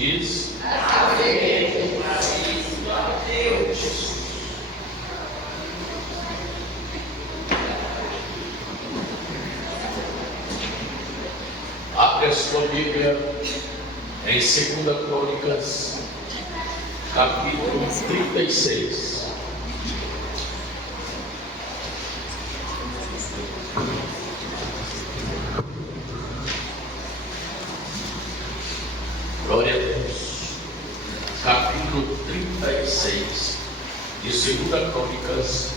diz: abre a sua Bíblia em 2 Crônicas, capítulo 36. Glória a Deus. Capítulo 36 de 2 Crônicas.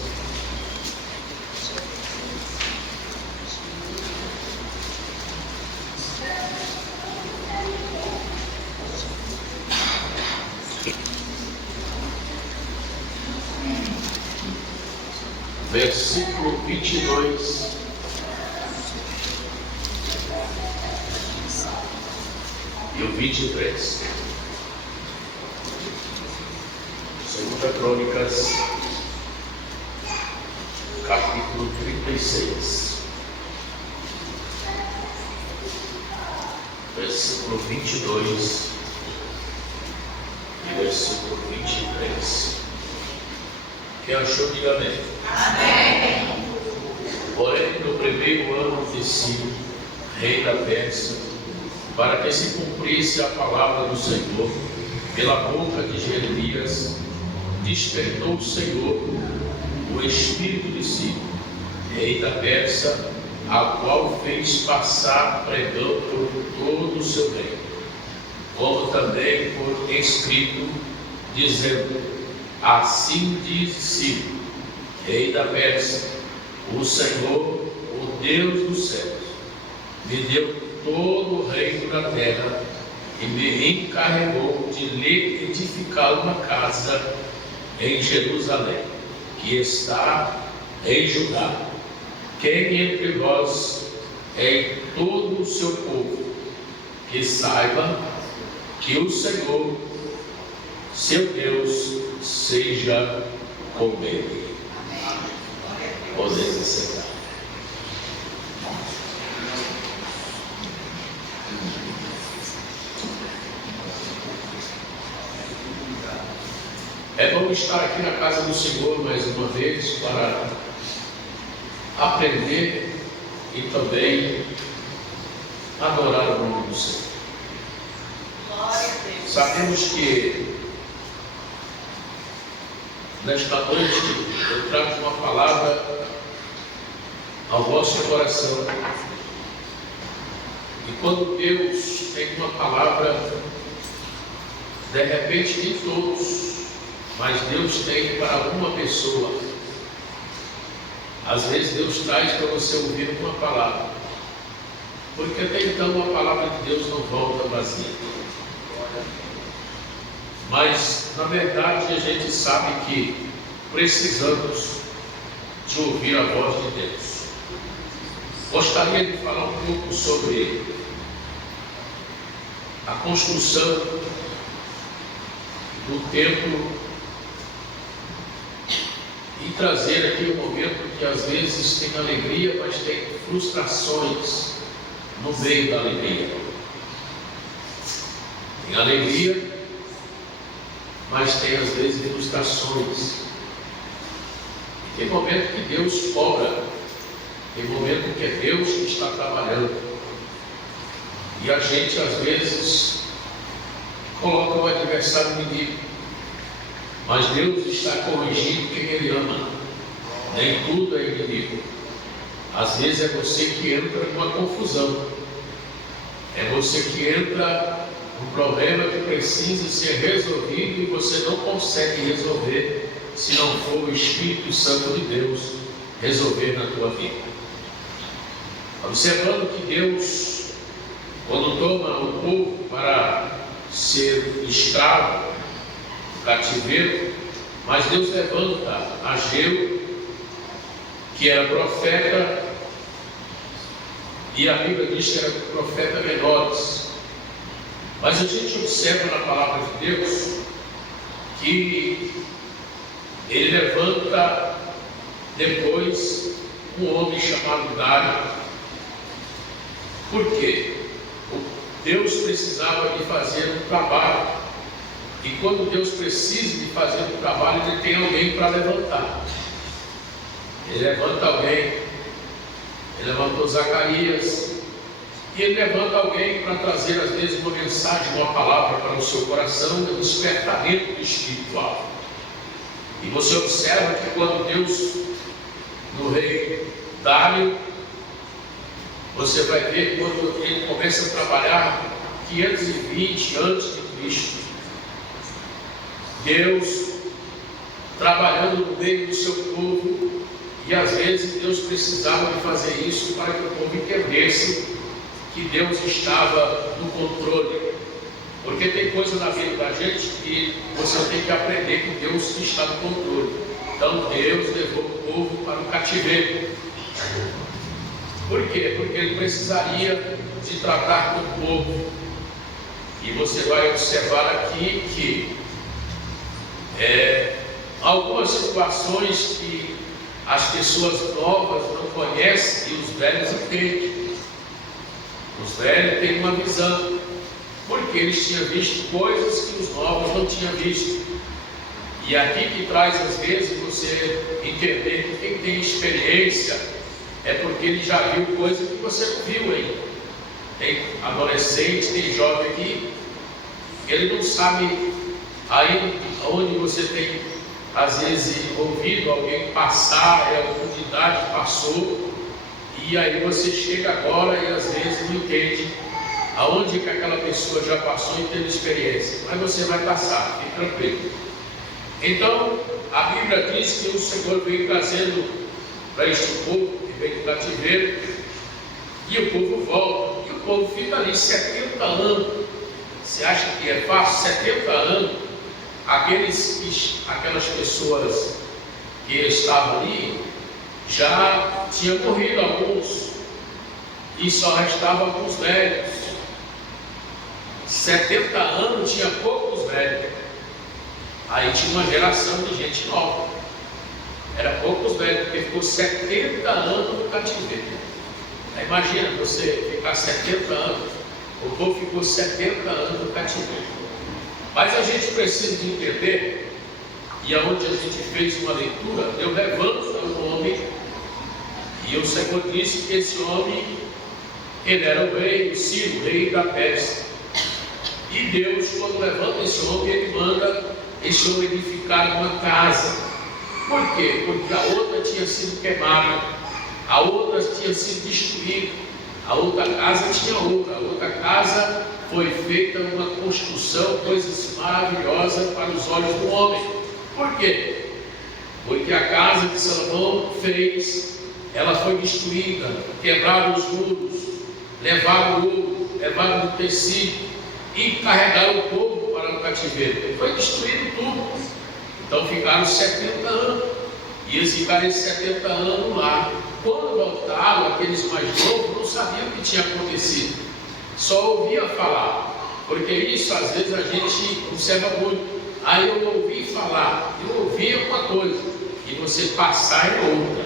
Versículo 22 e o 23. 2 Crônicas, capítulo 36, versículo 22 e versículo 23. Quem achou, diga amém. Amém. Porém, no primeiro ano de Ciro, rei da Pérsia, para que se cumprisse a palavra do Senhor, pela boca de Jeremias, despertou o Senhor o espírito de Ciro, rei da Pérsia, a qual fez passar pregão por todo o seu reino, como também por escrito, dizendo: assim diz Ciro, rei da Pérsia: o Senhor, o Deus dos céus, me deu todo o reino da terra e me encarregou de lhe edificar uma casa em Jerusalém, que está em Judá. Quem entre vós é todo o seu povo, que saiba que o Senhor, seu Deus, seja com ele. Podemos sentar. É bom estar aqui na casa do Senhor mais uma vez para aprender e também adorar o nome do Senhor. Sabemos que nesta noite eu trago uma palavra ao vosso coração. E quando Deus tem uma palavra, de repente de todos, mas Deus tem para uma pessoa. Às vezes Deus traz para você ouvir uma palavra, porque até então a palavra de Deus não volta vazia. Mas na verdade a gente sabe que precisamos de ouvir a voz de Deus. Gostaria de falar um pouco sobre a construção do templo e trazer aqui um momento que às vezes tem alegria, mas tem frustrações no meio da alegria. Tem alegria, mas tem às vezes frustrações. Tem momento que Deus cobra, tem momento que é Deus que está trabalhando. E a gente às vezes coloca o adversário inimigo, mas Deus está corrigindo quem Ele ama. Nem tudo é inimigo. Às vezes é você que entra numa confusão, é você que entra num problema que precisa ser resolvido e você não consegue resolver se não for o Espírito Santo de Deus resolver na tua vida. Observando que Deus, quando toma o povo para ser escravo, cativeiro, mas Deus levanta Ageu, que era profeta, e a Bíblia diz que era profeta menores. Mas a gente observa na palavra de Deus que ele levanta depois um homem chamado Dário. Por quê? Deus precisava de fazer um trabalho. E quando Deus precisa de fazer um trabalho, Ele tem alguém para levantar. Ele levanta alguém. Ele levantou Zacarias. E Ele levanta alguém para trazer, às vezes, uma mensagem, uma palavra para o seu coração, um despertamento espiritual. E você observa que quando Deus, no rei Dário, você vai ver quando ele começa a trabalhar 520 antes de Cristo. Deus trabalhando no meio do seu povo, e às vezes Deus precisava de fazer isso para que o povo entendesse que Deus estava no controle. Porque tem coisa na vida da gente que você tem que aprender que Deus está no controle. Então Deus levou o povo para o cativeiro. Por quê? Porque Ele precisaria de tratar com o povo. E você vai observar aqui que algumas situações que as pessoas novas não conhecem e os velhos entendem. Os velhos têm uma visão, porque eles tinham visto coisas que os novos não tinham visto. E aqui que traz às vezes você entender que quem tem experiência é porque ele já viu coisa que você não viu ainda. Tem adolescente, tem jovem aqui, ele não sabe aí onde você tem às vezes ouvido alguém passar, a oportunidade passou, e aí você chega agora e às vezes não entende aonde que aquela pessoa já passou e teve experiência. Mas você vai passar, fique tranquilo. Então, a Bíblia diz que o Senhor veio trazendo para este povo que veio do cativeiro, e o povo volta, e o povo fica ali 70 anos. Você acha que é fácil? 70 anos, aquelas pessoas que estavam ali, já tinham morrido alguns, e só restavam alguns velhos. 70 anos tinha poucos velhos. Aí tinha uma geração de gente nova. Era poucos velhos, porque ficou 70 anos no cativeiro. Aí imagina você ficar 70 anos. O povo ficou 70 anos no cativeiro. Mas a gente precisa de entender, e aonde a gente fez uma leitura, Deus levanta um homem, e o Senhor disse que esse homem, ele era o rei, o Ciro, rei da Pérsia. E Deus, quando levanta esse homem, ele manda esse homem edificar uma casa. Por quê? Porque a outra tinha sido queimada, a outra tinha sido destruída, a outra casa tinha outra. A outra casa foi feita uma construção, coisas maravilhosas para os olhos do homem. Por quê? Porque a casa que Salomão fez, ela foi destruída, quebraram os muros, levaram o ouro, levaram o tecido e carregaram o povo para o cativeiro. Foi destruído tudo. Então ficaram 70 anos. E eles ficaram 70 anos lá. Quando voltaram, aqueles mais novos não sabiam o que tinha acontecido. Só ouvia falar. Porque isso às vezes a gente observa muito. Aí eu ouvi falar, eu ouvi uma coisa, e você passar em outra.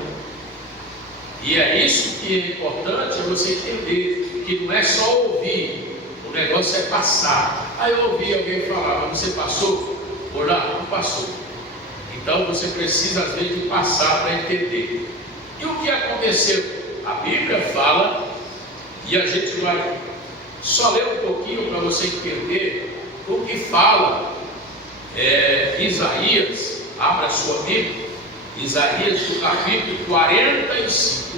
E é isso que é importante, é você entender que não é só ouvir, o negócio é passar. Aí eu ouvi alguém falar, mas você passou? Por lá? Não passou. Então você precisa às vezes de passar para entender. E o que aconteceu? A Bíblia fala, e a gente vai só ler um pouquinho para você entender o que fala Isaías. Abra a sua Bíblia, Isaías do capítulo 45.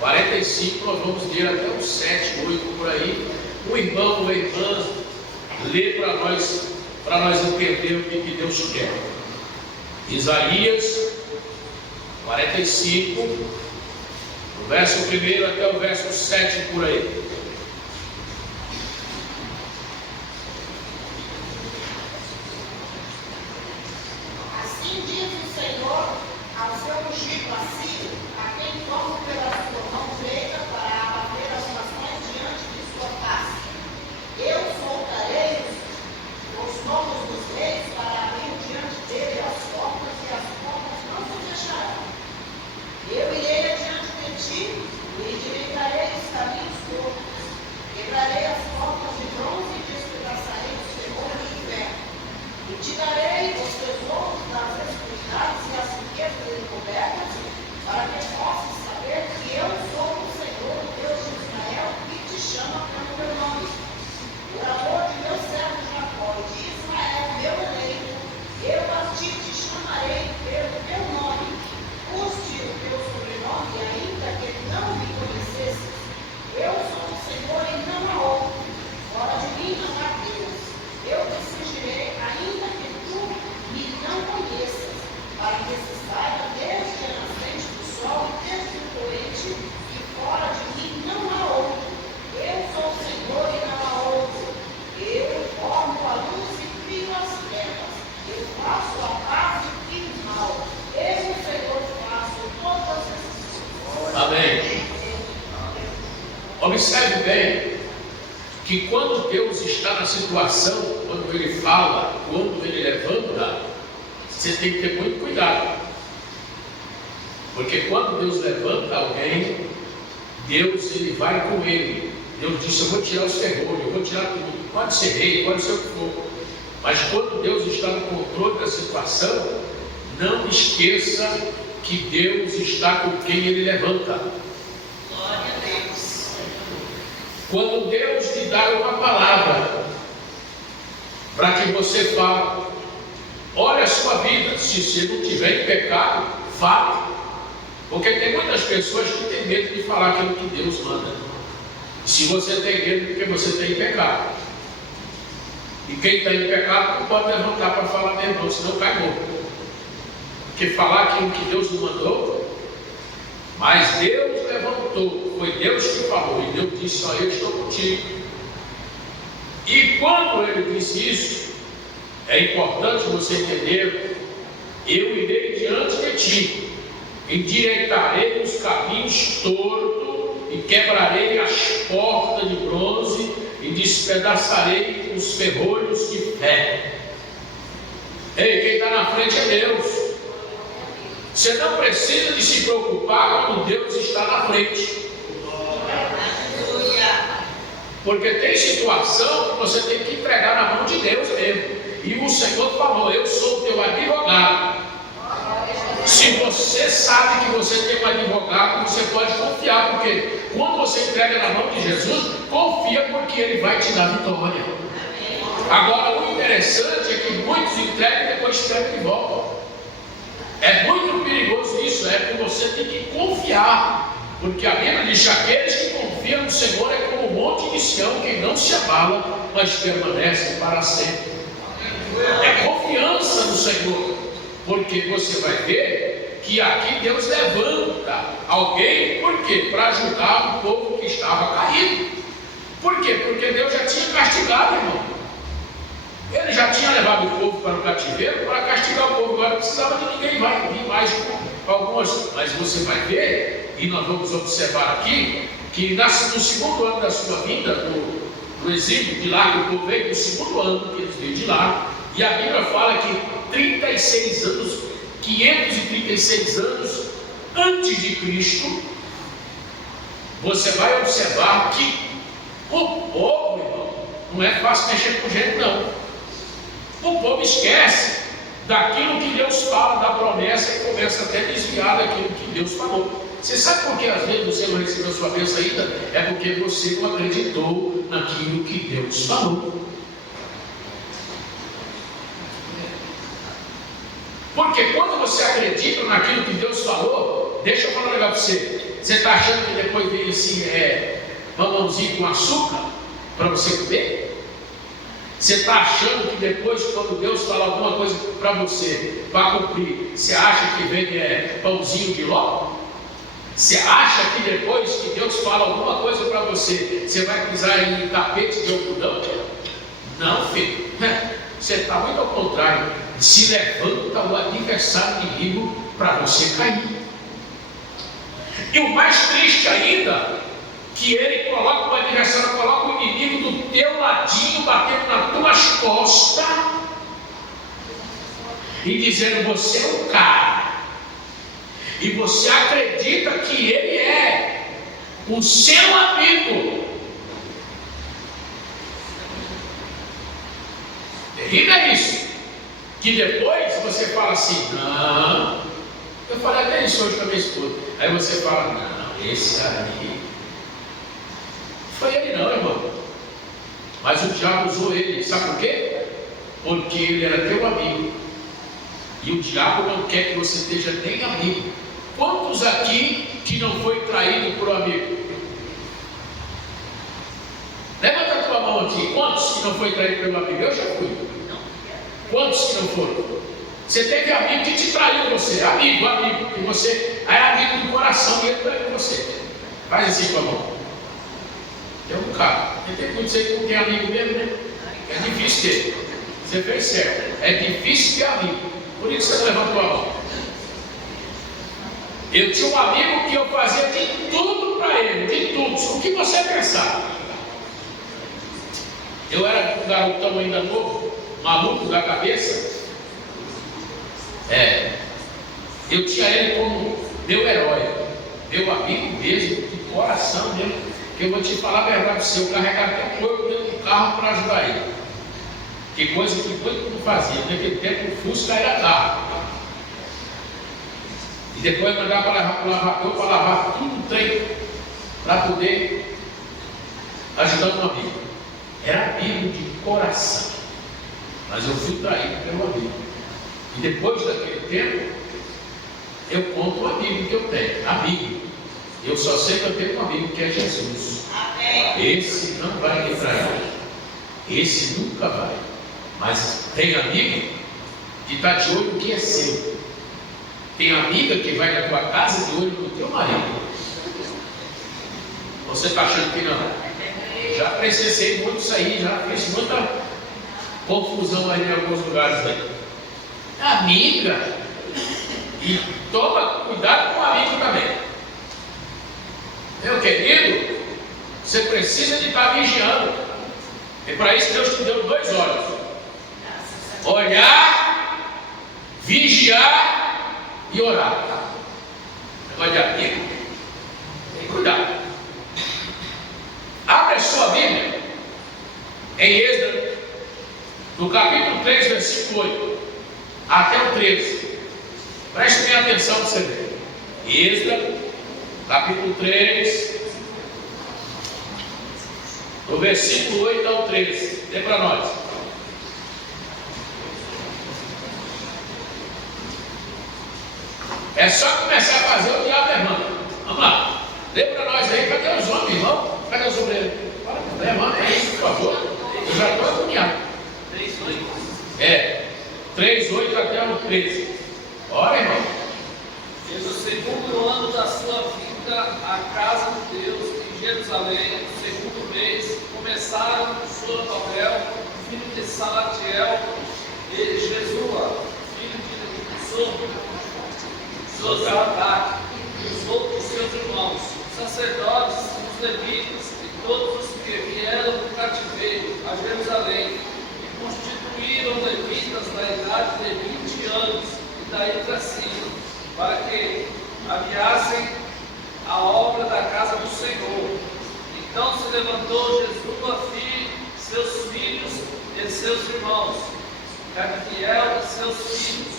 45 nós vamos ler até o 7, 8 por aí. O irmão ou a irmã lê para nós entender o que Deus quer. Isaías 45, do verso 1 até o verso 7 por aí. Assim diz o Senhor ao seu ungido Ciro, a quem tomo pela sua mão direita para abater as nações diante de sua face. Eu soltarei os nomes dos reis para abrir diante dele as portas, e as portas não se fecharão. Eu irei adiante de ti e endireitarei os caminhos Observe bem que quando Deus está na situação, quando Ele fala, quando Ele levanta, você tem que ter muito cuidado. Porque quando Deus levanta alguém, Deus Ele vai com ele. Deus disse: eu vou tirar os terrores, eu vou tirar tudo. Pode ser rei, pode ser o que for. Mas quando Deus está no controle da situação, não esqueça que Deus está com quem Ele levanta. Glória a Deus. Quando Deus te dá uma palavra para que você fale, olha a sua vida, se você não tiver em pecado, fale. Porque tem muitas pessoas que têm medo de falar aquilo que Deus manda. Se você tem medo, porque você tem pecado. E quem está em pecado não pode levantar para falar mesmo, senão cai morto. Porque falar aquilo que Deus não mandou, mas Deus levantou, foi Deus que falou, e Deus disse: ó, eu estou contigo. E quando Ele disse isso, é importante você entender: eu irei diante de ti, endireitarei os caminhos tortos e quebrarei as portas de bronze e despedaçarei os ferrolhos de ferro. Ei, quem está na frente é Deus. Você não precisa de se preocupar quando Deus está na frente. Porque tem situação que você tem que entregar na mão de Deus mesmo. E o Senhor falou: eu sou o teu advogado. Se você sabe que você tem um advogado, você pode confiar, porque quando você entrega na mão de Jesus, confia, porque Ele vai te dar vitória. Agora, o interessante é que muitos entregam e depois entregam de volta. É muito perigoso isso, que você tem que confiar, porque a Bíblia diz que aqueles que confiam no Senhor é como o monte de Sião, que não se abala, mas permanece para sempre. É confiança no Senhor, porque você vai ver que aqui Deus levanta alguém, por quê? Para ajudar o povo que estava caído. Por quê? Porque Deus já tinha castigado, irmão. Ele já tinha levado o povo para o cativeiro para castigar o povo, agora não precisava de ninguém vir mais com algumas. Mas você vai ver, e nós vamos observar aqui, que no segundo ano da sua vinda, do exílio de lá, que o povo veio, no segundo ano que eles veio de lá, e a Bíblia fala que 36 anos, 536 anos antes de Cristo, você vai observar que o povo, irmão, não é fácil mexer com gente, não. O povo esquece daquilo que Deus fala, da promessa, e começa até a desviar daquilo que Deus falou. Você sabe por que às vezes você não recebeu a sua bênção ainda? É porque você não acreditou naquilo que Deus falou. Porque quando você acredita naquilo que Deus falou, deixa eu falar um negócio para você. Você está achando que depois vem assim, mamãozinho com açúcar para você comer? Você está achando que depois, quando Deus fala alguma coisa para você, para cumprir, você acha que vem pãozinho de ló? Você acha que depois que Deus fala alguma coisa para você, você vai pisar em tapete de algodão? Não, filho. Você está muito ao contrário. Se levanta o adversário inimigo para você cair. E o mais triste ainda, que ele coloca o adversário, coloca o inimigo do teu ladinho, batendo nas tuas costas e dizendo: você é o cara. E você acredita que ele é o seu amigo. Terrível é isso. Que depois você fala assim: não. Eu falei até isso hoje com a minha esposa. Aí você fala: não, esse aí. Foi ele não, irmão. Mas o diabo usou ele. Sabe por quê? Porque ele era teu amigo. E o diabo não quer que você esteja nem amigo. Quantos aqui que não foi traído por um amigo? Levanta a tua mão aqui. Quantos que não foi traído pelo amigo? Eu já fui. Quantos que não foram? Você teve amigo que te traiu você. Amigo. E você é amigo do coração e ele traiu você. Faz assim com a mão. É um cara. Tem muito ser com quem é amigo mesmo, né? É difícil ter. Você fez certo. É difícil ter amigo. Por isso você levantou a mão. Eu tinha um amigo que eu fazia de tudo para ele, de tudo, o que você pensar. Eu era um garotão ainda novo, maluco da cabeça. Eu tinha ele como meu herói, meu amigo mesmo, de coração mesmo. Que eu vou te falar a verdade para você, eu carregava até o corpo dentro do carro para ajudar ele. Que coisa que todo mundo fazia, naquele tempo o Fusca era carro. E depois mandava para lavar tudo no trem, para poder ajudar um amigo. Era amigo de coração, mas eu fui traído pelo amigo. E depois daquele tempo, eu conto o amigo que eu tenho, amigo. Eu só sei que eu tenho um amigo que é Jesus. Esse não vai me trair, esse nunca vai. Mas tem amigo que está de olho no que é seu. Tem amiga que vai na tua casa de olho no teu marido. Você está achando que não? Já presenciei muito isso aí, já fiz muita confusão aí em alguns lugares aí. Amiga, e toma cuidado com o amigo também. Meu querido, você precisa de estar vigiando. E para isso Deus te deu 2 olhos: olhar, vigiar e orar. Negócio de amigo, tem que cuidar. Abre a sua Bíblia em Êxodo, no capítulo 3, versículo 8 até o 13. Preste bem atenção para você ver. Êxodo, capítulo 3, do versículo 8 ao 13. Dê para nós. É só começar a fazer o diabo errando. Vamos lá. Dê para nós aí. Cadê os homens, irmão? Cadê os obreiros? Levanta aí, por favor. Eu já estou agoniado. 3, 8 até o 13. Bora, irmão. E no segundo ano da sua vinda à casa de Deus, em Jerusalém, no segundo mês, começaram Zorobabel, filho de Salatiel, e Jesua, filho de Zosadac, e os outros seus irmãos, os sacerdotes, os levitas, e todos os que vieram do cativeiro a Jerusalém, e constituíram levitas da idade de 20 anos, e daí para cima, para que aviassem a obra da casa do Senhor. Então se levantou Jesua, seus filhos e seus irmãos, Cadmiel e seus filhos,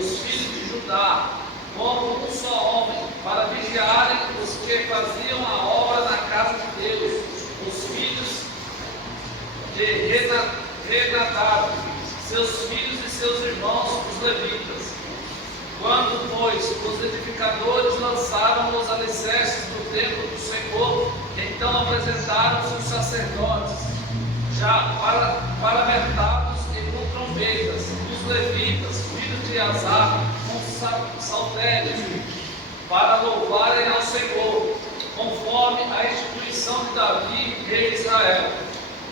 os filhos de Judá, como um só homem, para vigiarem os que faziam a obra na casa de Deus, os filhos de Renadab, seus filhos e seus irmãos, os levitas. Quando, pois, os edificadores lançaram os alicerces do templo do Senhor, então apresentaram-se os sacerdotes, já paramentados e com trombetas, os levitas, filhos de Asaf, com saltérios, para louvarem ao Senhor, conforme a instituição de Davi, rei de Israel.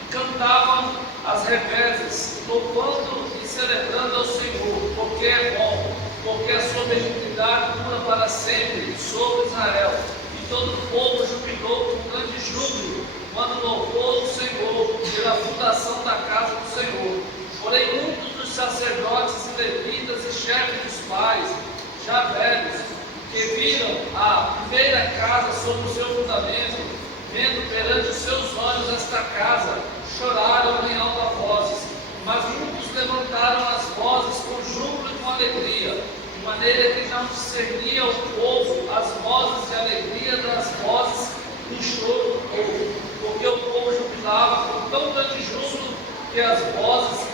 E cantavam as revezes, louvando e celebrando ao Senhor, porque é bom, porque a sua benignidade dura para sempre sobre Israel. E todo o povo jubilou com grande júbilo, quando louvou o Senhor pela fundação da casa do Senhor. Porém, muitos dos sacerdotes e levitas e chefes dos pais, já velhos, que viram a primeira casa sobre o seu fundamento, vendo perante os seus olhos esta casa, choraram em alta vozes. Mas muitos levantaram as vozes com júbilo e com alegria, de maneira que não discernia o povo as vozes de alegria das vozes do choro do povo, porque o povo jubilava com tão grande júbilo que as vozes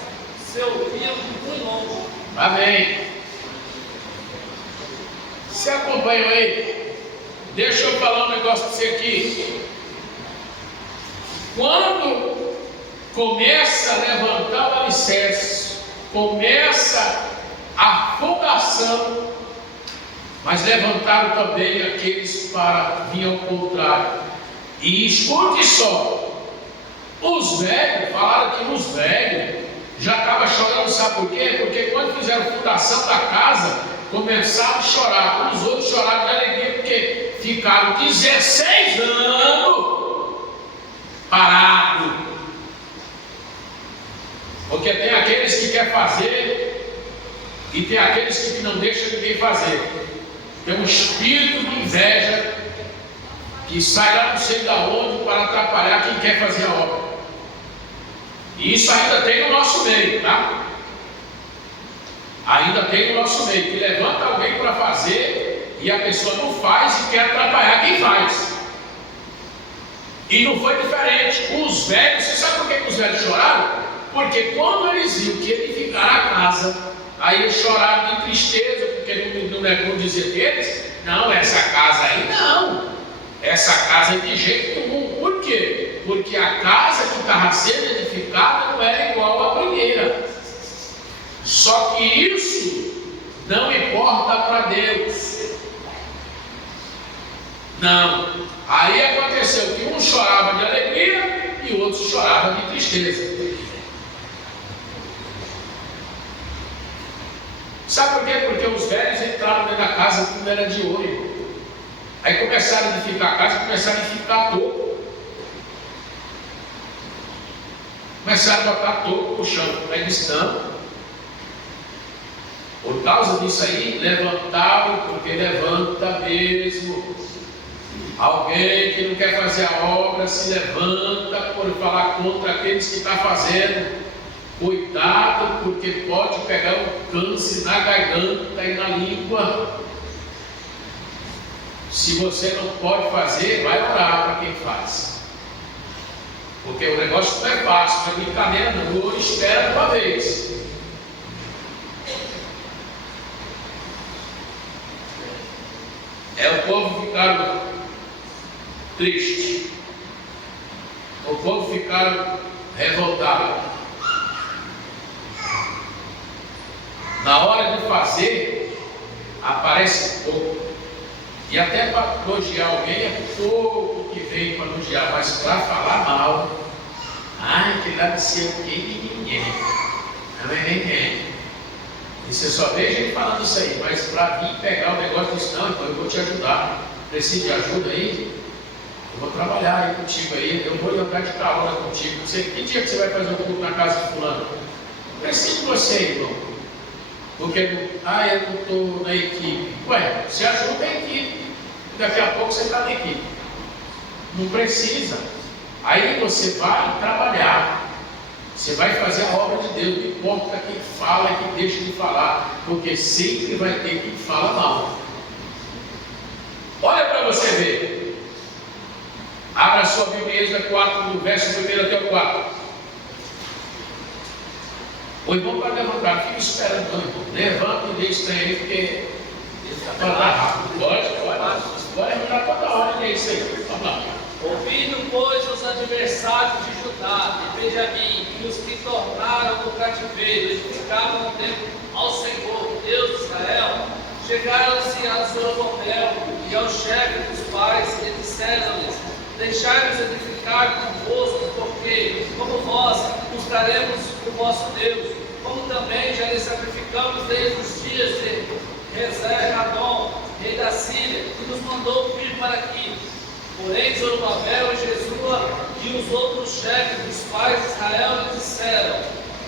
se ouviam de muito longe. Amém. Se acompanham aí, deixa eu falar um negócio para você aqui. Quando começa a levantar o alicerce, começa a fundação, mas levantaram também aqueles para vir ao contrário. E escute só, os velhos, falaram que os velhos já estavam chorando, sabe por quê? Porque quando fizeram a fundação da casa, começaram a chorar. Os outros choraram de alegria porque ficaram 16 anos parados. Porque tem aqueles que querem fazer e tem aqueles que não deixam ninguém fazer. Tem um espírito de inveja que sai lá não sei da onde para atrapalhar quem quer fazer a obra. E isso ainda tem no nosso meio, tá? Ainda tem no nosso meio, que levanta alguém para fazer e a pessoa não faz e quer atrapalhar quem faz. E não foi diferente. Os velhos, você sabe por que os velhos choraram? Porque quando eles viram que edificaram a casa, aí eles choraram de tristeza, porque não é como dizer deles, não, essa casa aí não, essa casa é de jeito nenhum. Por quê? Porque a casa que estava sendo edificada não era igual à primeira. Só que isso não importa para Deus. Não. Aí aconteceu que um chorava de alegria e o outro chorava de tristeza. Sabe por quê? Porque os velhos entraram dentro da casa como era de ouro. Aí começaram a edificar a casa e começaram a edificar toco. Começaram a botar toco no chão. Aí estão. Por causa disso aí, levantaram, porque levanta mesmo. Alguém que não quer fazer a obra se levanta por falar contra aqueles que estão fazendo. Cuidado, porque pode pegar um câncer na garganta e na língua. Se você não pode fazer, vai orar para quem faz. Porque o negócio não é fácil, não é brincadeira não. Espera de uma vez. O povo ficaram tristes. O povo ficaram revoltados. Na hora de fazer, aparece pouco. E até para elogiar alguém é pouco que vem para elogiar, mas para falar mal, ai, que lá de ser o quê de ninguém. Não é ninguém. E você só vê gente falando isso aí, mas para vir pegar o negócio disso, não, então eu vou te ajudar. Precisa de ajuda aí? Eu vou trabalhar aí contigo aí, eu vou andar de carona contigo. Que dia que você vai fazer um culto na casa de fulano? Eu preciso de você, irmão. Porque, eu não estou na equipe. Ué, você ajuda a equipe. Daqui a pouco você está na equipe. Não precisa. Aí você vai trabalhar. Você vai fazer a obra de Deus. Não importa quem fala e quem deixa de falar. Porque sempre vai ter quem fala mal. Olha para você ver. Abra sua Bíblia, Êxodo 4, do verso 1 até o 4. O irmão pode levantar, não fica esperando, não, irmão. Levanta e deixa isso aí, porque ele está falando rápido. Pode levantar toda hora, é isso aí. Vamos lá. Ouvindo, pois, os adversários de Judá e Benjamim, e os que tornaram do cativeiro, edificavam um templo ao Senhor, Deus de Israel, chegaram-se a Zorobabel e ao chefe dos pais e disseram-lhes: deixai-nos edificar convosco, porque, como nós, buscaremos o vosso Deus, como também já lhe sacrificamos desde os dias de Rezé-Radom, rei da Síria, que nos mandou vir para aqui. Porém, Zorobabel e Jesua e os outros chefes dos pais de Israel lhe disseram: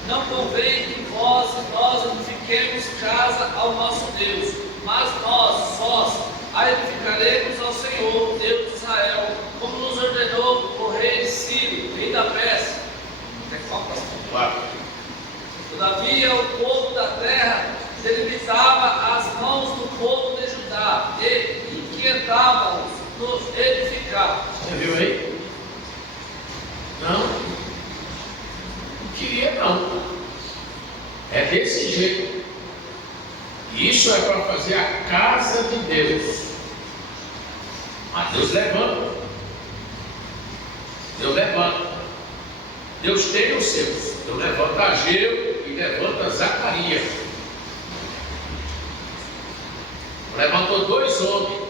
não convém que vós e nós edifiquemos casa ao nosso Deus, mas nós, sós, a edificaremos ao Senhor, Deus de Israel, como nos ordenou o rei de Sírio, rei da Pérsia. Todavia, o povo da terra delimitava as mãos do povo de Judá e inquietava-os nos edificar. Você viu aí? Não queria não. É desse jeito. Isso é para fazer a casa de Deus. Mas Deus levanta. Deus levanta. Deus tem os seus. Deus levanta Ageu e levanta Zacarias. Levantou dois homens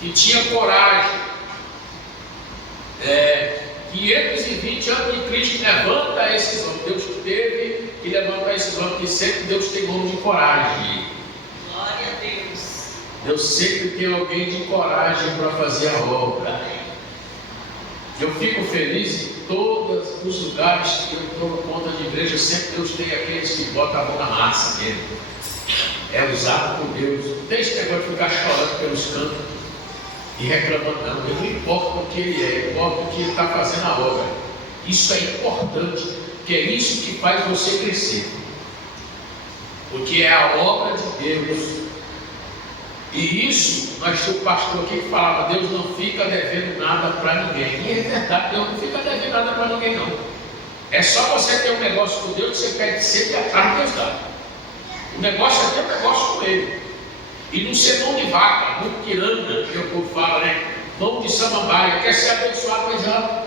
que tinham coragem. 520 anos de Cristo levanta esses homens. Deus teve que levantar esses homens, porque sempre Deus tem homem de coragem. Glória a Deus. Deus sempre tem alguém de coragem para fazer a obra. Eu fico feliz em todos os lugares que eu tomo conta de igreja, sempre Deus tem aqueles que botam a mão na massa mesmo. É usado por Deus. Não tem esse negócio de ficar chorando pelos cantos e reclamando, não. Não importa o que ele é, importa o que ele está fazendo a obra. Isso é importante, porque é isso que faz você crescer. Porque é a obra de Deus. E isso, nós tínhamos um pastor aqui que falava, Deus não fica devendo nada para ninguém. E é verdade, Deus não fica devendo nada para ninguém, não. É só você ter um negócio com Deus que você pede sempre atrás de Deus dá. O negócio é ter um negócio com Ele. E não ser mão de vaca, mão de piranga, que o povo fala, né? Mão de samambaia, quer ser abençoado, mas já.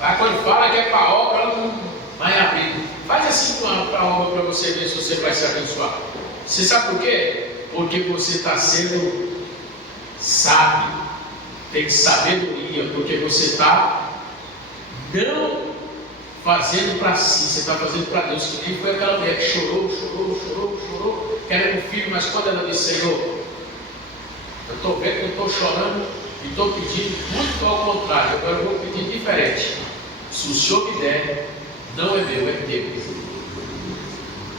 Aí quando fala que é para a obra, não vai abrir. Faz assim para a obra para você ver se você vai se abençoar. Você sabe por quê? Porque você está sendo sábio, tem sabedoria, porque você está não fazendo para si, você está fazendo para Deus. Que nem foi aquela mulher que chorou, querendo um filho, mas quando ela disse, Senhor, eu estou vendo que eu estou chorando e estou pedindo muito ao contrário, agora eu vou pedir diferente. Se o Senhor me der, não é meu, é Deus.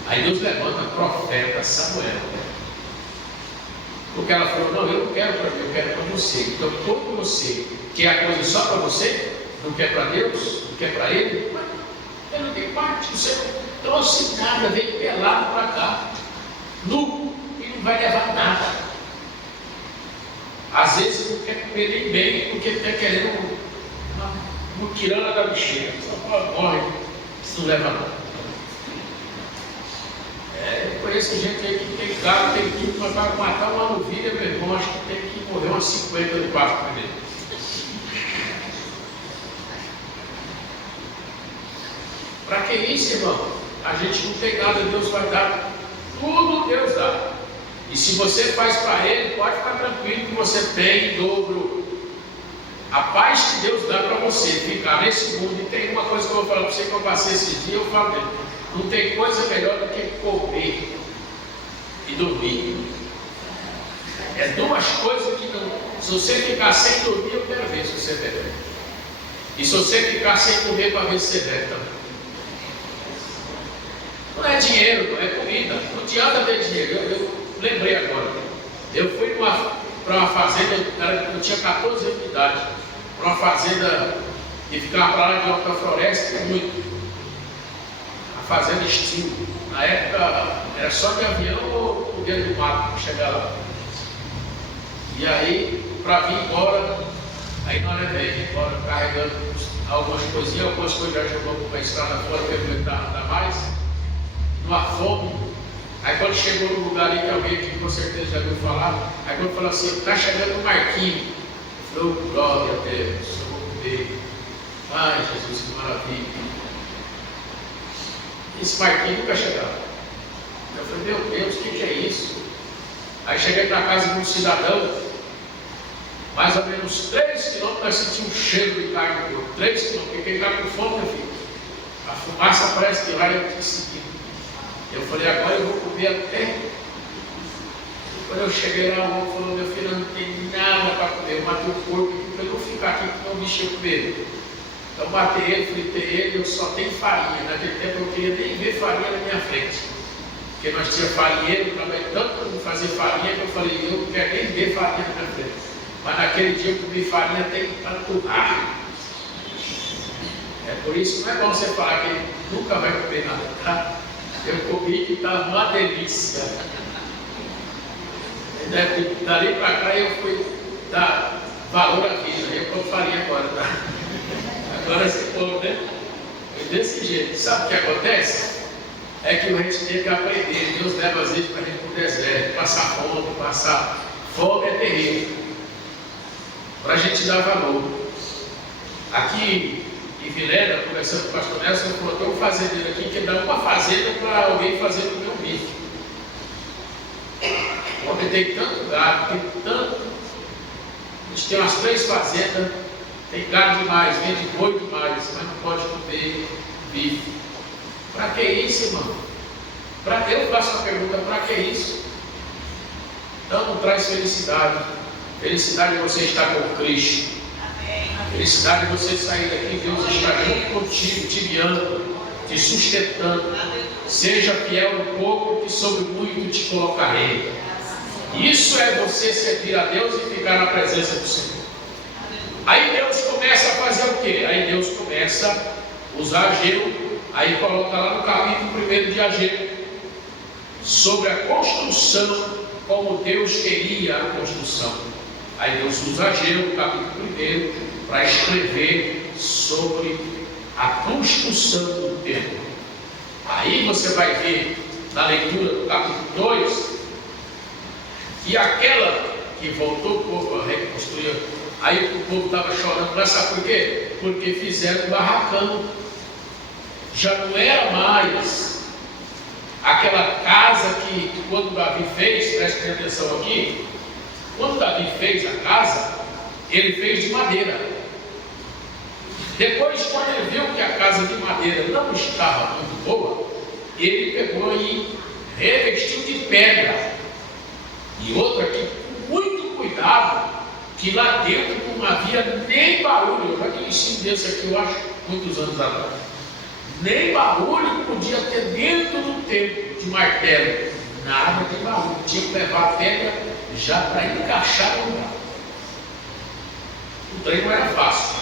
Aí Deus levanta o profeta Samuel. Porque ela falou, não, eu não quero para mim, eu quero para você. Então, como você quer a coisa só para você, não quer para Deus, não quer para Ele, mas ele não tem parte, você não trouxe nada, veio pelado para cá, nu, e não vai levar nada. Às vezes não quer comer nem bem, porque está querendo uma muquirana da bexiga. Só morre, se não leva nada. Eu conheço gente aí que tem carro, tem tudo, mas para matar uma novilha, meu irmão, acho que tem que morrer umas 50 no quarto primeiro. Para que isso, irmão? A gente não tem nada, Deus vai dar. Tudo Deus dá. E se você faz para Ele, pode ficar tranquilo que você tem em dobro. A paz que Deus dá para você ficar nesse mundo. E tem uma coisa que eu vou falar para você que eu passei esse dia, eu falo dele. Não tem coisa melhor do que comer e dormir. É duas coisas que não. Se você ficar sem dormir, eu quero ver se você bebe. E se você ficar sem comer, para ver se você bebe também. Não é dinheiro, não é comida. Não adianta ter dinheiro. Eu lembrei agora. Eu fui para uma fazenda, eu tinha 14 anos de idade, para uma fazenda que ficava para lá de Alta Floresta, muito. Fazenda estilo. Na época era só de avião ou dentro do mato para chegar lá. E aí, para vir embora, aí nós levamos embora carregando algumas coisinhas já jogamos para a estrada fora, porque não aguentava mais. Numa fome. Aí quando chegou no lugar ali que alguém que com certeza já ouviu falar, aí quando falou assim, está chegando o Marquinhos. Eu falei, oh, glória a Deus, eu vou comer. Ai Jesus, que maravilha. Esse Marquinhos nunca chegava. Eu falei, meu Deus, o que é isso? Aí cheguei na casa de um cidadão, mais ou menos 3 quilômetros, nós sentimos um cheiro de carne no corpo. 3 quilômetros, porque ele está com fome, meu filho. A fumaça parece que vai te seguindo. Eu falei, agora eu vou comer até. Quando eu cheguei lá, o homem falou, meu filho, não tem nada para comer. Eu matei o porco aqui para eu não ficar aqui com o bicho comer. Então matei ele, fritei ele, eu só tenho farinha. Naquele tempo eu queria nem ver farinha na minha frente. Porque nós tínhamos farinheiro, trabalhei tanto para fazer farinha que eu falei, eu não quero nem ver farinha na minha frente. Mas naquele dia eu comi farinha até empurrar. É por isso que não é bom você falar que ele nunca vai comer nada, tá? Eu comi que estava uma delícia. Dali para cá eu fui dar valor à vida. Eu como farinha agora, tá? Agora se for, né? É desse jeito. Sabe o que acontece? É que a gente tem que aprender. Deus leva às vezes para a gente para o deserto, passar fome, passar fome é terrível. Para a gente dar valor. Aqui em Vilela, conversando com o pastor Nelson, ele falou, tem um fazendeiro aqui que dá uma fazenda para alguém fazer o meu bife. Porque tem tanto gado, tem tanto. A gente tem umas 3 fazendas. tem gado demais, vende boi demais, mas não pode comer bife. Para que isso, irmão? Eu faço uma pergunta, para que isso? Então não traz felicidade. Felicidade é você estar com Cristo. Felicidade é você sair daqui, Deus está junto contigo, te guiando, te sustentando. Seja fiel no pouco, que sobre muito te colocarei. Isso é você servir a Deus e ficar na presença do Senhor. Aí Deus começa a fazer o quê? Aí Deus começa a usar Ageu. Aí coloca lá no capítulo 1 de Ageu, sobre a construção, como Deus queria a construção. Aí Deus usa Ageu, no capítulo 1, para escrever sobre a construção do templo. Aí você vai ver na leitura do capítulo 2 que aquela que voltou o povo a reconstruir, aí o povo estava chorando, mas sabe por quê? Porque fizeram um barracão. Já não era mais aquela casa que quando Davi fez, preste atenção aqui, quando Davi fez a casa, ele fez de madeira. Depois, quando ele viu que a casa de madeira não estava muito boa, ele pegou e revestiu de pedra. E outra aqui, com muito cuidado, que lá dentro não havia nem barulho. Eu já tinha ensino desse aqui, eu acho, muitos anos atrás. Nem barulho podia ter dentro do templo de martelo. Nada de barulho. Tinha que levar a pedra já para encaixar no lugar. O trem não era fácil.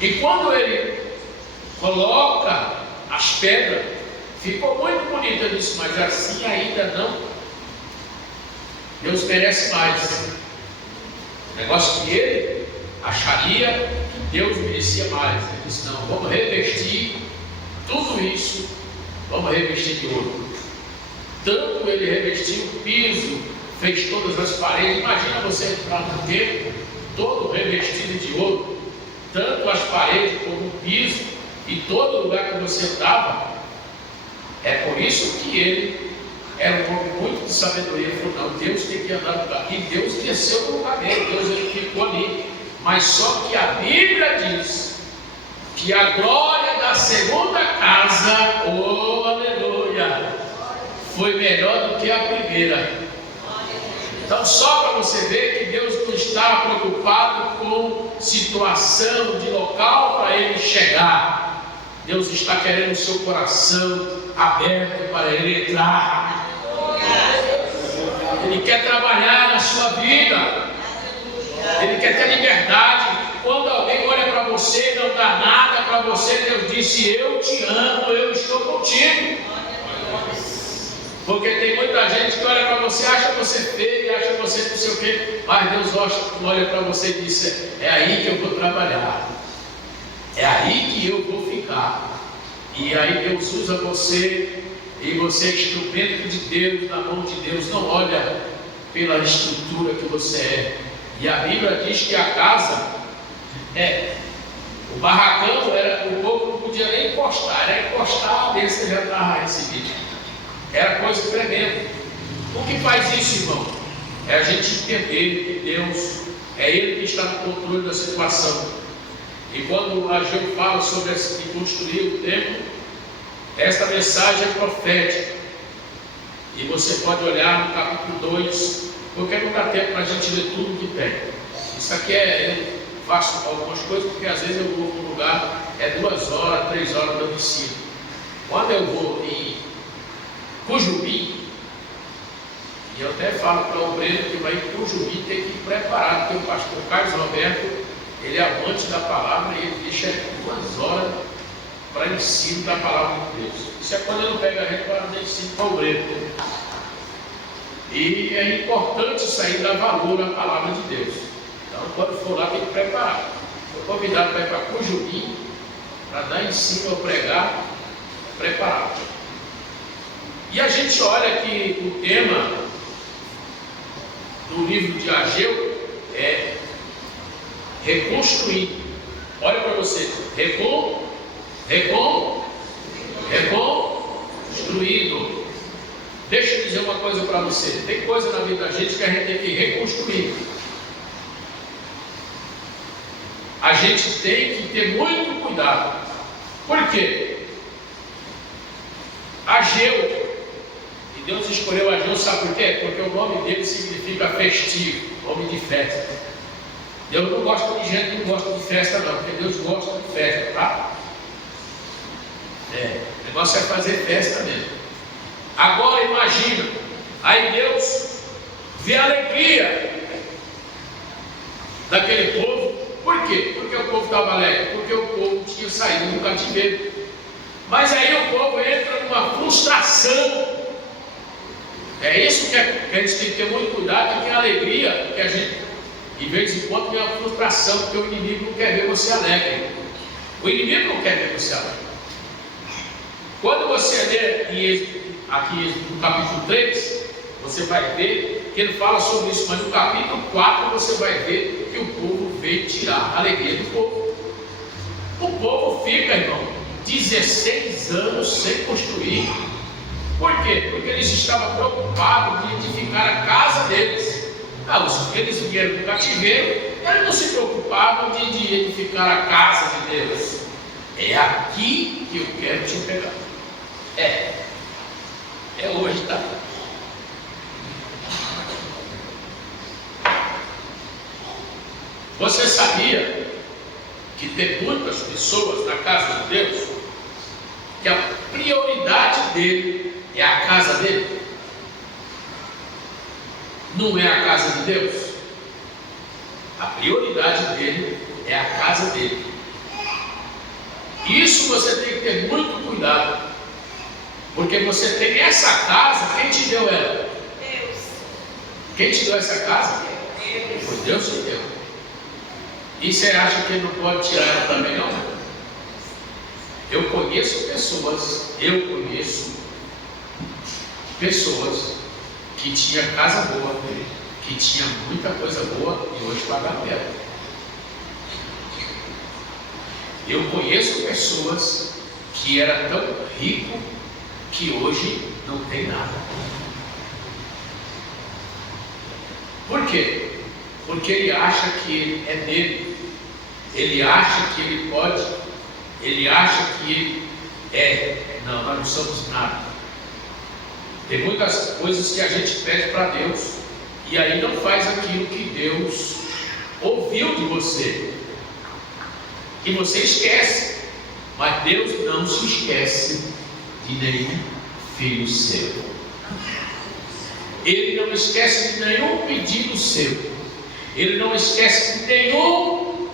E quando ele coloca as pedras, ficou muito bonito. Ele disse, mas assim ainda não. Deus merece mais. O negócio que ele acharia que Deus merecia mais. Ele disse, não, vamos revestir tudo isso, vamos revestir de ouro. Tanto ele revestiu o piso, fez todas as paredes. Imagina você entrar no templo todo revestido de ouro, tanto as paredes como o piso e todo lugar que você estava. É por isso que ele era um homem muito de sabedoria. Ele falou, não, Deus tem que andar no lugar. E Deus desceu no lugar dele, Deus ele ficou ali. Mas só que a Bíblia diz que a glória da segunda casa, oh aleluia, foi melhor do que a primeira. Então só para você ver que Deus não está preocupado com situação de local para ele chegar. Deus está querendo o seu coração aberto para ele entrar. Ele quer trabalhar na sua vida. Ele quer ter liberdade. Quando alguém olha para você e não dá nada para você, Deus disse, eu te amo, eu estou contigo. Porque tem muita gente que olha para você, acha você feio, acha você não sei o quê, mas Deus olha para você e diz, é aí que eu vou trabalhar, é aí que eu vou ficar. E aí Deus usa você, e você é instrumento de Deus, na mão de Deus. Não olha pela estrutura que você é. E a Bíblia diz que a casa, o barracão, o povo não podia nem encostar, era encostar desse já estava recebido. Era coisa tremenda. O que faz isso, irmão? É a gente entender que Deus é Ele que está no controle da situação. E quando Ageu fala sobre que construir o templo, esta mensagem é profética. E você pode olhar no capítulo 2, porque não dá tempo para a gente ler tudo que tem. Isso aqui eu faço algumas coisas, porque às vezes eu vou para um lugar, 2 horas, 3 horas dando ensino. Quando eu vou em Cujubi, e eu até falo para o obreiro que vai em Cujubi tem que ir preparado, porque o pastor Carlos Roberto, ele é amante da palavra e ele deixa 2 horas para ensino da palavra de Deus. Isso é quando ele não pega a gente para dar ensino para o obreiro. E é importante isso aí dar valor à palavra de Deus. Então, quando for lá, tem que preparar. Estou convidado para ir para Cujubi para dar ensino ou pregar preparado. E a gente olha que o tema do livro de Ageu é reconstruir. Olha para você, reconstruído. Deixa eu dizer uma coisa para você. Tem coisa na vida da gente que a gente tem que reconstruir. a gente tem que ter muito cuidado. Por quê? Ageu, e Deus escolheu Ageu, sabe por quê? Porque o nome dele significa festivo, nome de festa. Deus não gosta de gente que não gosta de festa não, porque Deus gosta de festa, tá? O negócio é fazer festa mesmo. Agora imagina, aí Deus vê a alegria daquele povo. Por quê? Porque o povo estava alegre, porque o povo tinha saído do cativeiro. Mas aí o povo entra numa frustração. É isso que a gente tem que ter muito cuidado, que tem alegria, que a gente, de vez em quando, tem uma frustração, porque o inimigo não quer ver você alegre. O inimigo não quer ver você alegre. Quando você lê aqui no capítulo 3, você vai ver que ele fala sobre isso, mas no capítulo 4 você vai ver que o povo veio tirar a alegria do povo. O povo fica, irmão, 16 anos sem construir. Por quê? Porque eles estavam preocupados de edificar a casa deles. Eles vieram do cativeiro, eles não se preocupavam de edificar a casa de Deus. É aqui que eu quero te pegar. É hoje, tá? Você sabia que tem muitas pessoas na casa de Deus que a prioridade dele é a casa dele? Não é a casa de Deus. A prioridade dele é a casa dele. Isso você tem que ter muito cuidado, porque você tem essa casa. Quem te deu ela? Deus. Quem te deu essa casa? Deus. Foi Deus que deu. E você acha que ele não pode tirar ela também, não? Eu conheço pessoas que tinham casa boa, que tinham muita coisa boa e hoje pagam aluguel. Eu conheço pessoas que eram tão ricos que hoje não tem nada. Por quê? Porque ele acha que é dele. Ele acha que ele pode. Ele acha que ele é. Não, nós não somos nada. Tem muitas coisas que a gente pede para Deus e aí não faz aquilo que Deus ouviu de você. E você esquece. Mas Deus não se esquece de nenhum filho seu. Ele não esquece de nenhum pedido seu. Ele não esquece de nenhum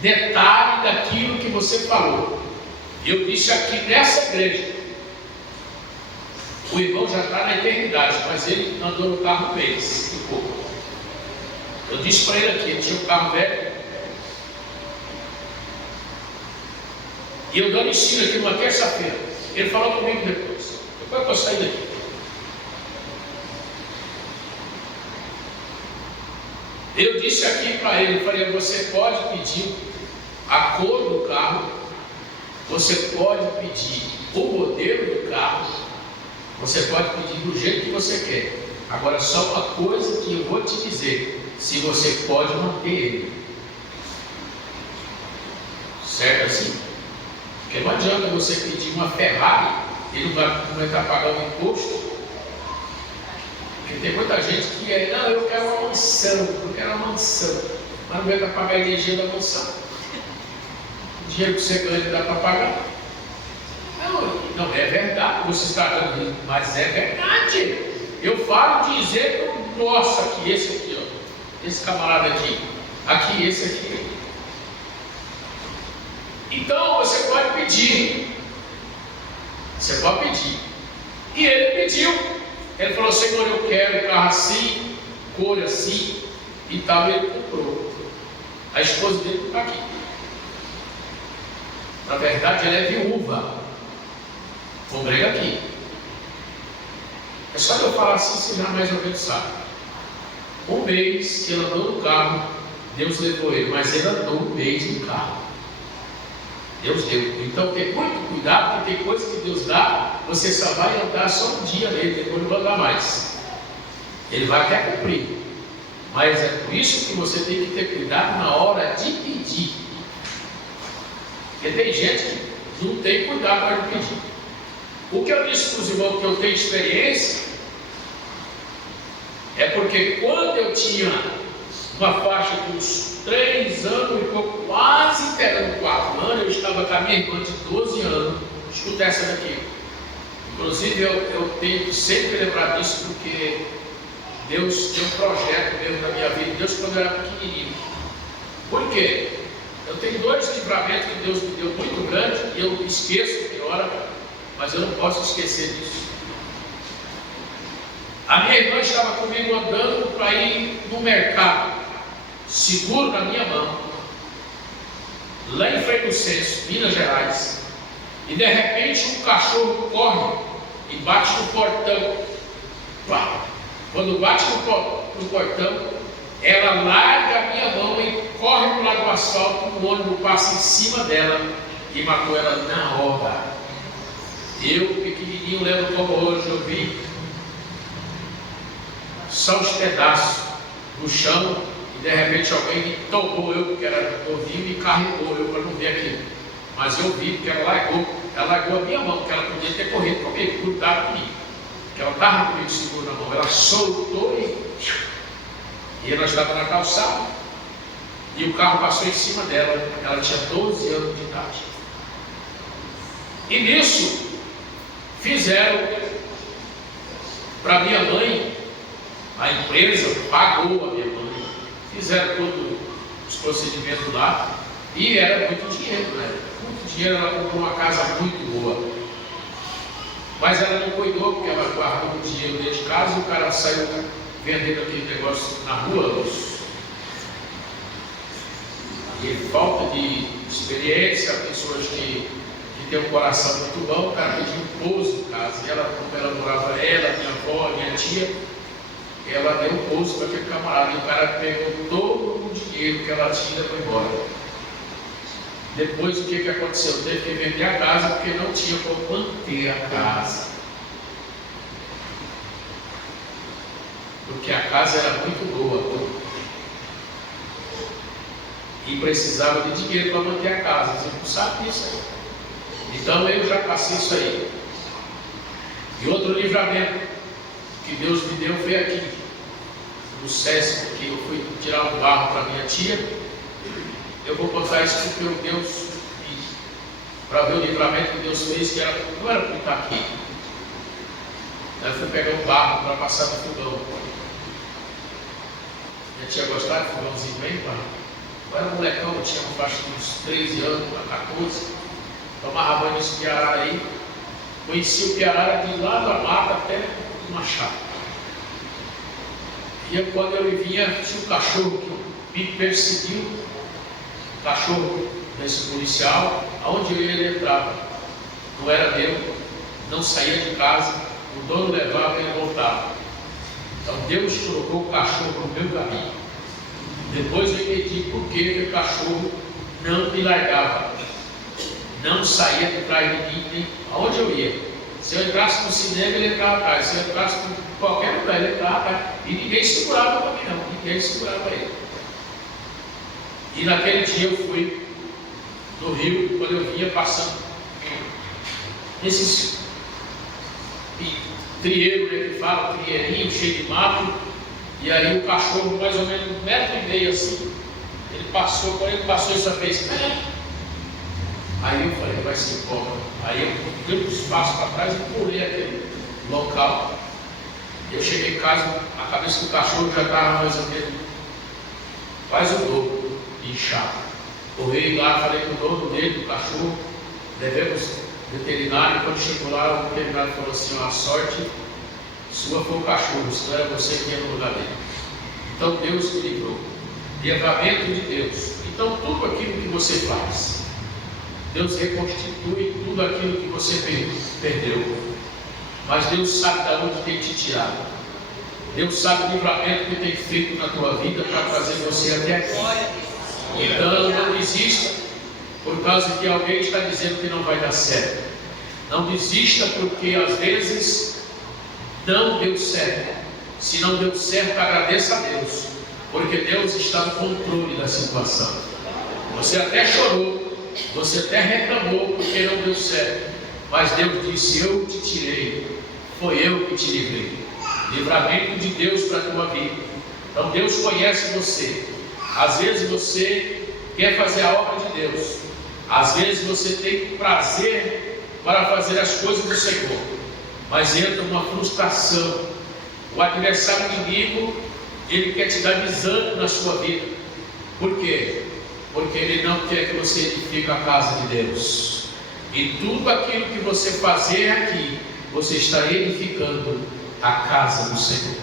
detalhe daquilo que você falou. Eu disse aqui nessa igreja, o irmão já está na eternidade, mas ele andou no carro mês e pouco. Eu disse para ele aqui, ele tinha um carro velho. E eu dando ensino aqui numa terça-feira. Ele falou comigo depois que eu saí daqui. Eu disse aqui para ele, falei, você pode pedir a cor do carro, você pode pedir o modelo do carro, você pode pedir do jeito que você quer. Agora só uma coisa que eu vou te dizer, se você pode manter ele. Certo assim? Porque não adianta você pedir uma Ferrari e não vai estar pagando imposto. Porque tem muita gente que não, eu quero uma mansão, mas não vai estar pagando a energia da mansão. O dinheiro que você ganha dá para pagar. Não é verdade, você está dando, mas é verdade. Eu falo dizer para o nosso aqui, esse aqui, ó, esse camarada aqui, esse aqui. Então você pode pedir. Você pode pedir. E ele pediu. Ele falou, Senhor, eu quero um carro assim, cor assim e tal. E ele comprou. A esposa dele está aqui. Na verdade, ela é viúva. Congrega aqui. É só eu falar assim, você já mais ou menos sabe. Um mês que ele andou no carro, Deus levou ele, mas ele andou um mês no carro. Deus deu. Então tem muito cuidado, porque tem coisa que Deus dá, você só vai andar só um dia nele, depois não vai andar mais. Ele vai até cumprir. Mas é por isso que você tem que ter cuidado na hora de pedir. Porque tem gente que não tem cuidado para não pedir. O que eu disse para os irmãos que eu tenho experiência é porque quando eu tinha uma faixa de uns 3 anos e pouco, quase pegando 4 anos, eu estava com a minha irmã de 12 anos. Escuta essa daqui. Inclusive eu tenho que sempre lembrar disso, porque Deus tem um projeto mesmo na minha vida, Deus quando eu era pequenininho. Por quê? Eu tenho 2 livramentos que Deus me deu muito grande, e eu esqueço de hora, mas eu não posso esquecer disso. A minha irmã estava comigo andando para ir no mercado, seguro na minha mão, lá em Frei do Censo, Minas Gerais, e de repente um cachorro corre e bate no portão. Quando bate no portão, ela larga a minha mão e corre para o lado do asfalto, o ônibus passa em cima dela e matou ela na hora. Eu, pequenininho, lembro como hoje, eu vi só os pedaços no chão e de repente alguém me tomou, eu que era novinho, me carregou eu para não ver aquilo. Mas eu vi porque ela largou a minha mão, porque ela podia ter corrido comigo, cuidado comigo, porque ela estava comigo seguro na mão, ela soltou e ela estava na calçada e o carro passou em cima dela. Ela tinha 12 anos de idade. E nisso fizeram para minha mãe, a empresa pagou a minha mãe, fizeram todos os procedimentos lá e era muito dinheiro, né? Muito dinheiro. Ela comprou uma casa muito boa, mas ela não cuidou, porque ela guardou o dinheiro dentro de casa e o cara saiu vendendo aquele negócio na rua. E falta de experiência, pessoas que têm um coração muito bom, o cara pediu um pouso em casa, e ela, como ela morava, ela, minha avó, minha tia, ela deu um pouso para aquele camarada, e o cara pegou todo o dinheiro que ela tinha e foi embora. Depois o que aconteceu? Teve que vender a casa porque não tinha como manter a casa. Porque a casa era muito boa e precisava de dinheiro para manter a casa. Você não sabe disso aí. Então eu já passei isso aí. E outro livramento que Deus me deu foi aqui, no SESC, que eu fui tirar um barro para minha tia. Eu vou contar isso porque Deus, para ver o livramento que Deus fez, que não era para estar aqui. Eu fui pegar um barro para passar no fogão. Minha tia gostava de fogãozinho bem, pai. Eu era molecão, eu tinha uma faixa de uns 13 anos, 14. Tomava banho nesse Piará aí. Conheci o Piará de lá da mata até o Machado. E quando eu vinha, tinha um cachorro que me perseguiu. Cachorro desse policial, aonde eu ia ele entrava. Não era meu, não saía de casa, o dono levava e ele voltava. Então Deus colocou o cachorro no meu caminho. Depois eu entendi por que o cachorro não me largava, não saía de trás de mim, nem aonde eu ia. Se eu entrasse no cinema, ele entrava atrás. Se eu entrasse em qualquer lugar, ele entrava atrás. E ninguém segurava para mim, não. Ninguém segurava ele. E naquele dia eu fui no rio, quando eu vinha passando nesses trieiros, né, que fala, trieirinho, cheio de mato, e aí o cachorro, mais ou menos 1,5 metro assim, ele passou, quando ele passou essa vez, aí eu falei, vai ser cobra. Aí eu dei um espaço para trás e pulei aquele local. Eu cheguei em casa, a cabeça do cachorro já estava mais ou menos quase o dobro. Inchado. Corri lá, falei com o dono dele, do cachorro, levemos veterinário. Quando chegou lá, o veterinário falou assim: a sorte sua foi o cachorro, senão era você que ia no lugar dele. Então Deus te livrou. Livramento de Deus. Então tudo aquilo que você faz, Deus reconstitui tudo aquilo que você perdeu. Mas Deus sabe de onde tem te tirado. Deus sabe o livramento que tem feito na tua vida para trazer você até aqui. Então não desista por causa que alguém está dizendo que não vai dar certo. Não desista porque às vezes não deu certo. Se não deu certo, agradeça a Deus, porque Deus está no controle da situação. Você até chorou, você até reclamou porque não deu certo, mas Deus disse: eu te tirei, foi eu que te livrei. Livramento de Deus para a tua vida. Então Deus conhece você. Às vezes você quer fazer a obra de Deus, às vezes você tem prazer para fazer as coisas do Senhor, mas entra uma frustração. O adversário inimigo, ele quer te dar desânimo na sua vida. Por quê? Porque ele não quer que você edifique a casa de Deus. E tudo aquilo que você fazer aqui, você está edificando a casa do Senhor.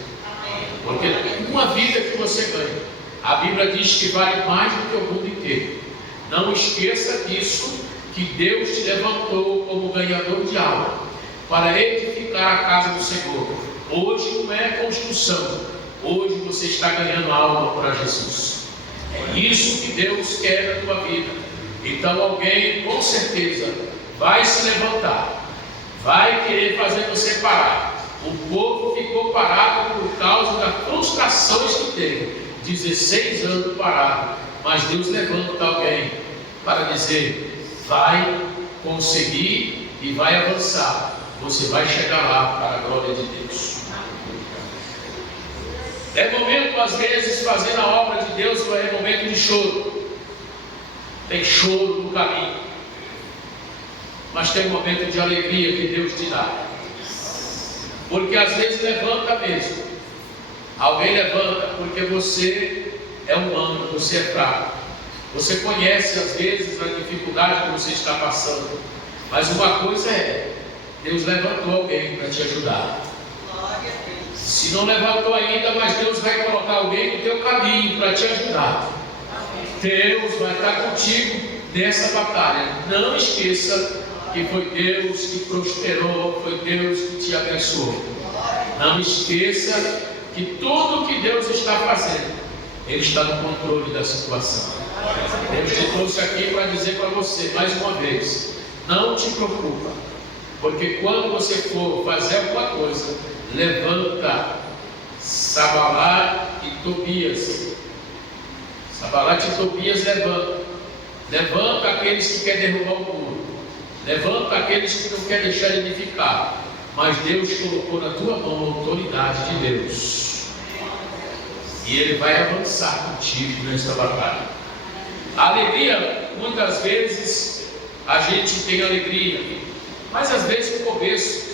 Porque uma vida que você ganha, a Bíblia diz que vale mais do que o mundo inteiro. Não esqueça disso, que Deus te levantou como ganhador de alma para edificar a casa do Senhor. Hoje não é construção, hoje você está ganhando alma para Jesus. É isso que Deus quer na tua vida. Então alguém com certeza vai se levantar, vai querer fazer você parar. O povo ficou parado por causa das frustrações que teve. 16 anos parado, mas Deus levanta alguém para dizer: vai conseguir e vai avançar. Você vai chegar lá para a glória de Deus. É momento, às vezes, fazendo a obra de Deus, é momento de choro. Tem choro no caminho, mas tem um momento de alegria que Deus te dá. Porque às vezes levanta mesmo. Alguém levanta porque você é humano, você é fraco. Você conhece às vezes a dificuldade que você está passando. Mas uma coisa é: Deus levantou alguém para te ajudar. Se não levantou ainda, mas Deus vai colocar alguém no teu caminho para te ajudar. Deus vai estar contigo nessa batalha. Não esqueça que foi Deus que prosperou, foi Deus que te abençoou. Não esqueça que tudo que Deus está fazendo, Ele está no controle da situação. Deus te trouxe aqui para dizer para você, mais uma vez: não te preocupa, porque quando você for fazer alguma coisa, levanta Sanbalat e Tobias. Sanbalat e Tobias levanta aqueles que querem derrubar o muro, levanta aqueles que não querem deixar ele edificar. Mas Deus colocou na tua mão a autoridade de Deus, e Ele vai avançar contigo nesta batalha. A alegria, muitas vezes a gente tem alegria, mas às vezes no começo.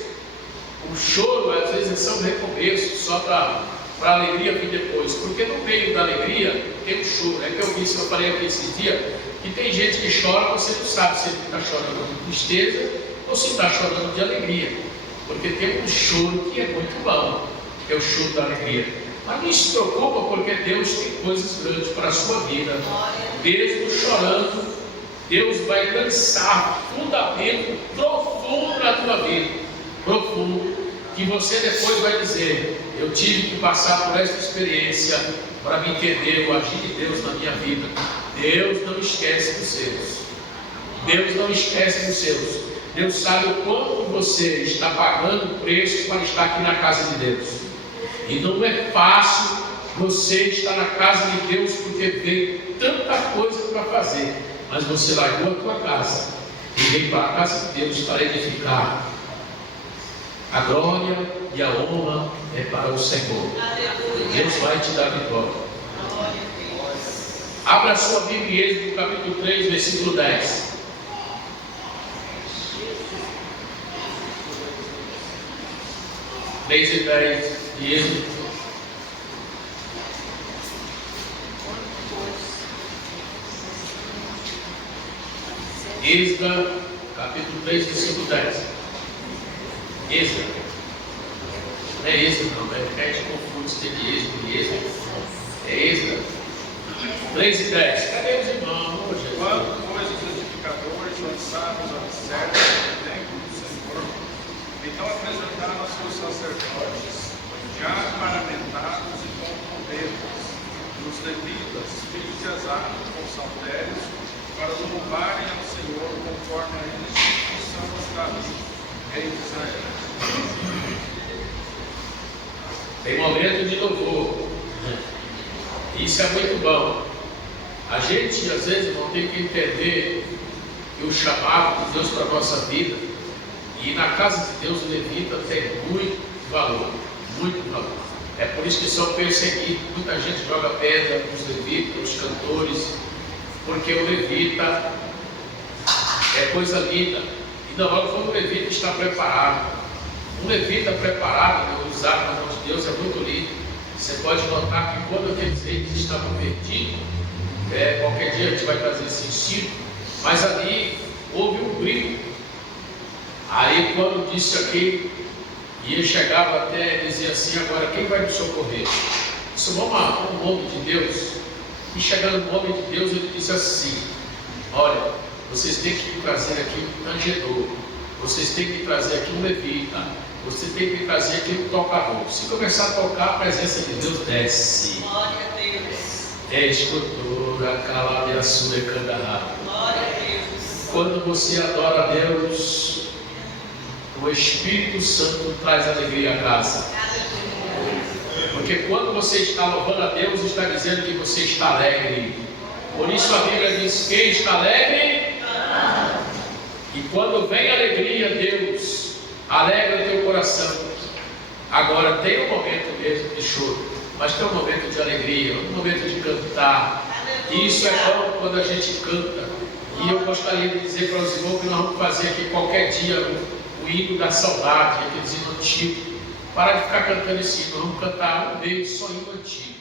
O choro, às vezes, é só um recomeço, só para a alegria vir depois. Porque no meio da alegria tem o choro. É que eu falei aqui esse dia, que tem gente que chora, você não sabe se ele está chorando de tristeza ou se está chorando de alegria. Porque tem um choro que é muito bom, que é o choro da alegria. Mas não se preocupa, porque Deus tem coisas grandes para a sua vida. Mesmo chorando, Deus vai lançar fundamento profundo na tua vida. Profundo, que você depois vai dizer: eu tive que passar por essa experiência para me entender o agir de Deus na minha vida. Deus não esquece dos seus. Deus não esquece dos seus. Deus sabe o quanto você está pagando o preço para estar aqui na casa de Deus. E não é fácil você estar na casa de Deus, porque tem tanta coisa para fazer. Mas você largou a tua casa e veio para a casa de Deus para edificar. A glória e a honra é para o Senhor. Deus vai te dar vitória. Abra a sua Bíblia em Êxodo, capítulo 3, versículo 10. Três e 10 de Êxodo. Êxodo, capítulo 3, versículo 10. Êxodo. Não é Êxodo, não. A gente confunde se de Êxodo e Êxodo. É Êxodo. 3 e 10. Cadê os irmãos hoje? Quando, pois, os edificadores lançaram os alicerces do templo do Senhor, então apresentaram aos seus sacerdotes, já paramentados e com trombetas, os levitas, filhos de Azar, com saltérios, para louvarem ao Senhor conforme a instituição de Davi, rei de Israel. Tem momento de louvor. Isso é muito bom. A gente, às vezes, não tem que entender e o chamado de Deus para a nossa vida. E na casa de Deus o levita tem muito valor, muito valor. É por isso que são perseguidos. Muita gente joga pedra nos levitas, os cantores, porque o levita é coisa linda. E na hora quando o levita está preparado, um levita preparado, usado na mão de Deus, é muito lindo. Você pode notar que quando aqueles reis estavam perdidos, qualquer dia a gente vai trazer esse ensino, mas ali houve um grito. Aí quando disse aqui, e ele chegava até e dizia assim: agora quem vai me socorrer? Isso vamos um homem de Deus. E chegando no homem de Deus, ele disse assim: olha, vocês têm que me trazer aqui um tangedor, vocês têm que trazer aqui um levita, você tem que trazer aqui um tocador. Se começar a tocar, a presença de Deus desce. Glória a Deus. É escultura, calabia sua candará. Glória a Deus. Quando você adora a Deus, o Espírito Santo traz alegria à casa. Porque quando você está louvando a Deus, está dizendo que você está alegre. Por isso a Bíblia diz: quem está alegre? E quando vem alegria, Deus alegra o teu coração. Agora tem um momento mesmo de choro, mas tem um momento de alegria, um momento de cantar. E isso é bom quando a gente canta. E eu gostaria de dizer para os irmãos que nós vamos fazer aqui qualquer dia o hino da saudade, aqueles hinos antigos. Parar de ficar cantando esse hino, vamos cantar um meio só hino antigo.